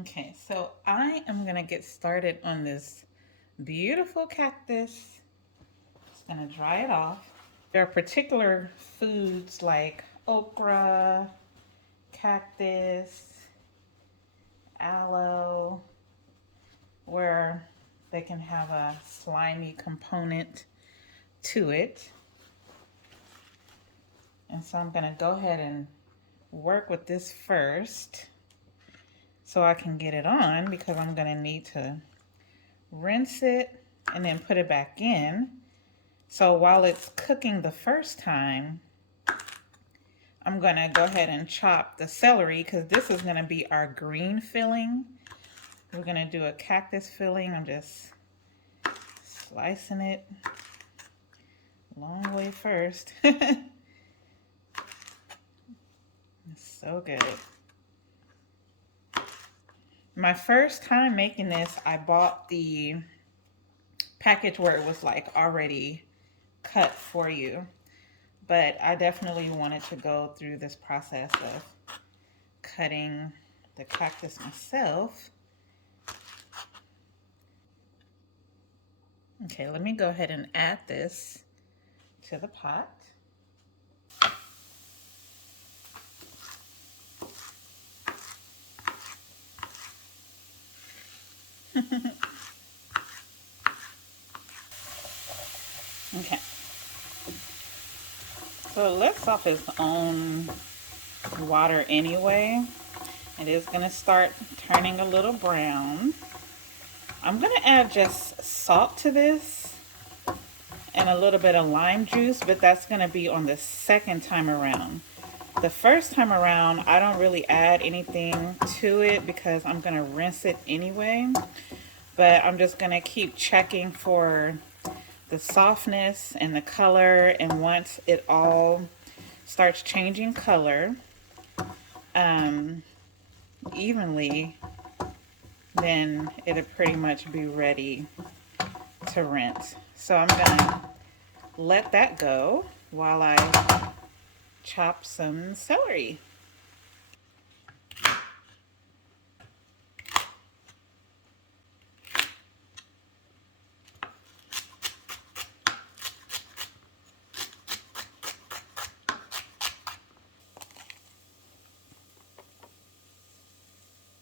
Okay, so I am gonna get started on this beautiful cactus. Just gonna dry it off. There are particular foods like okra, cactus, aloe, where they can have a slimy component to it. And so I'm gonna go ahead and work with this first so I can get it on, because I'm gonna need to rinse it and then put it back in. So while it's cooking the first time, I'm gonna go ahead and chop the celery, because this is gonna be our green filling. We're gonna do a cactus filling. I'm just slicing it long way first. It's so good. My first time making this, I bought the package where it was like already cut for you. But I definitely wanted to go through this process of cutting the cactus myself. Okay, let me go ahead and add this to the pot. Okay, so it lets off its own water anyway. It is going to start turning a little brown. I'm going to add just salt to this and a little bit of lime juice, but that's going to be on the second time around. The first time around, I don't really add anything to it because I'm going to rinse it anyway. But I'm just going to keep checking for the softness and the color. And once it all starts changing color evenly, then it'll pretty much be ready to rinse. So I'm going to let that go while I chop some celery.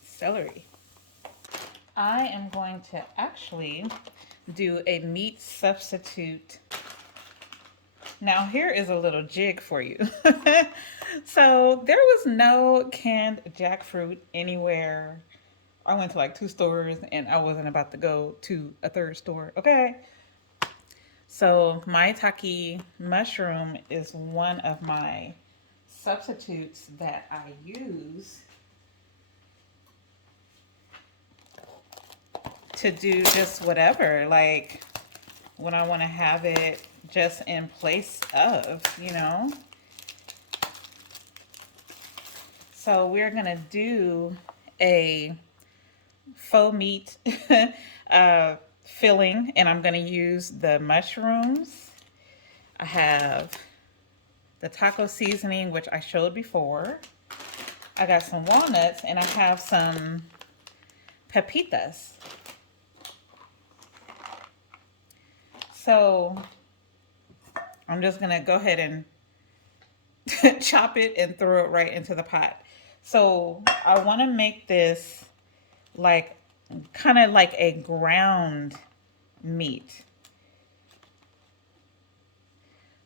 Celery. I am going to actually do a meat substitute. Now here is a little jig for you. So there was no canned jackfruit anywhere. I went to like 2 stores and I wasn't about to go to a 3rd store, okay? So maitake mushroom is one of my substitutes that I use to do just whatever, like when I want to have it just in place of, you know. So we're gonna do a faux meat filling, and I'm gonna use the mushrooms. I have the taco seasoning, which I showed before. I got some walnuts, and I have some pepitas. So I'm just gonna go ahead and chop it and throw it right into the pot. So I want to make this like kind of like a ground meat.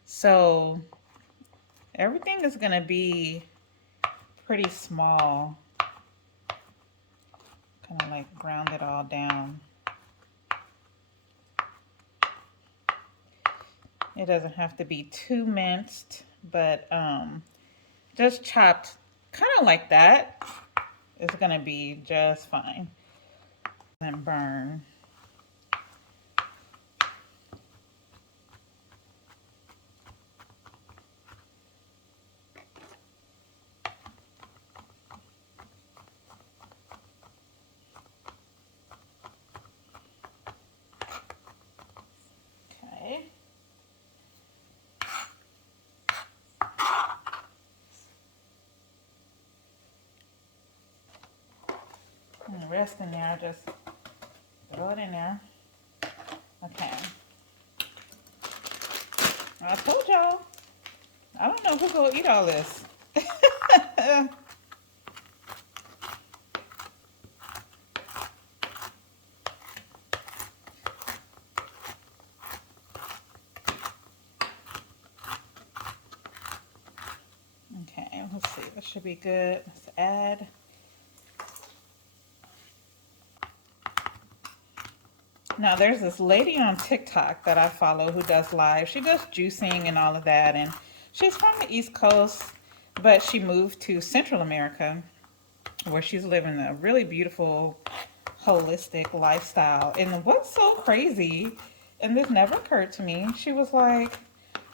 So everything is going to be pretty small. Kind of like ground it all down. It doesn't have to be too minced, but just chopped kind of like that is going to be just fine. And burn. Okay. All rest in there. Just throw it in there. Okay. I told y'all, I don't know who's gonna eat all this. Okay, let's see. That should be good. Let's add. Now, there's this lady on TikTok that I follow who does live. She does juicing and all of that, and she's from the East Coast, but she moved to Central America, where she's living a really beautiful, holistic lifestyle. And what's so crazy, and this never occurred to me, she was like,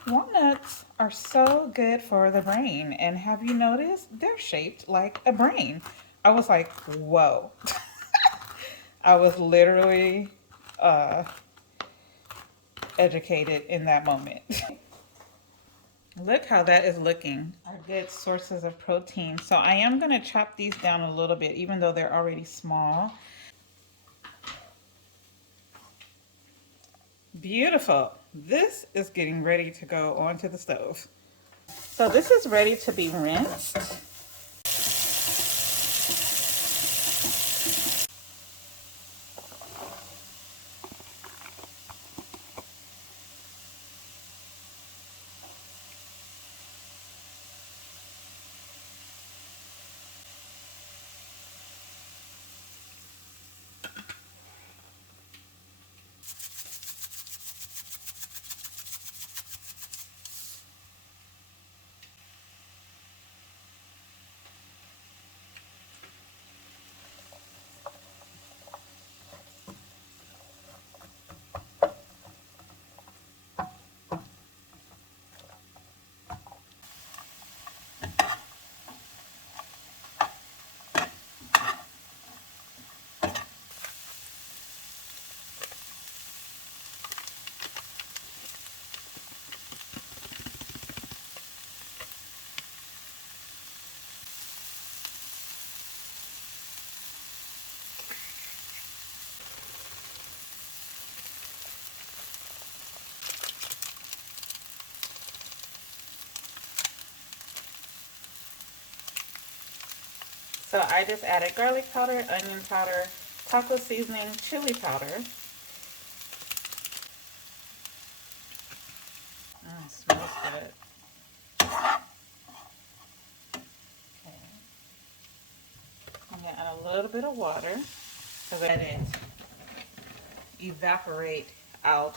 walnuts are so good for the brain. And have you noticed? They're shaped like a brain. I was like, whoa. I was literally educated in that moment. Look how that is looking. Are good sources of protein. So I am going to chop these down a little bit, even though they're already small. Beautiful. This is getting ready to go onto the stove. So this is ready to be rinsed. So I just added garlic powder, onion powder, taco seasoning, chili powder. It smells good. Okay. I'm going to add a little bit of water so that it evaporate out.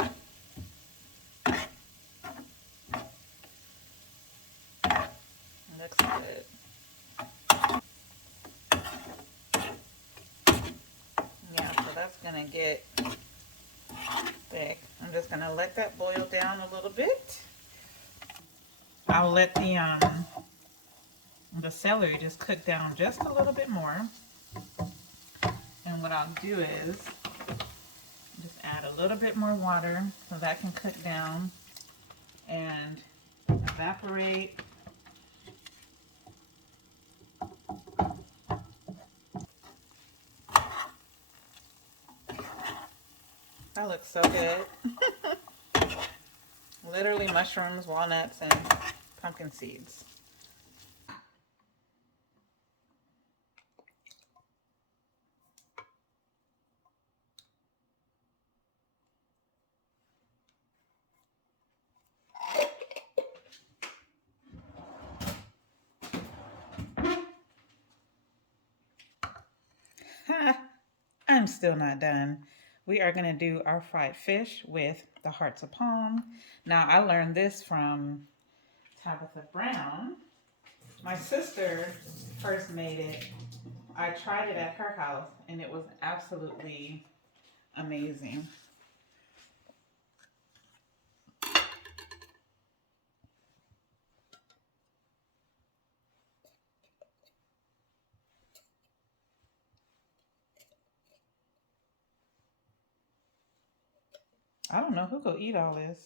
Looks good. Yeah, so that's going to get thick. I'm just going to let that boil down a little bit. I'll let the celery just cook down just a little bit more. And what I'll do is just add a little bit more water so that can cook down and evaporate. That looks so good. Literally mushrooms, walnuts, and pumpkin seeds. I'm still not done. We are going to do our fried fish with the hearts of palm. Now, I learned this from Tabitha Brown. My sister first made it. I tried it at her house, and it was absolutely amazing. I don't know who could eat all this.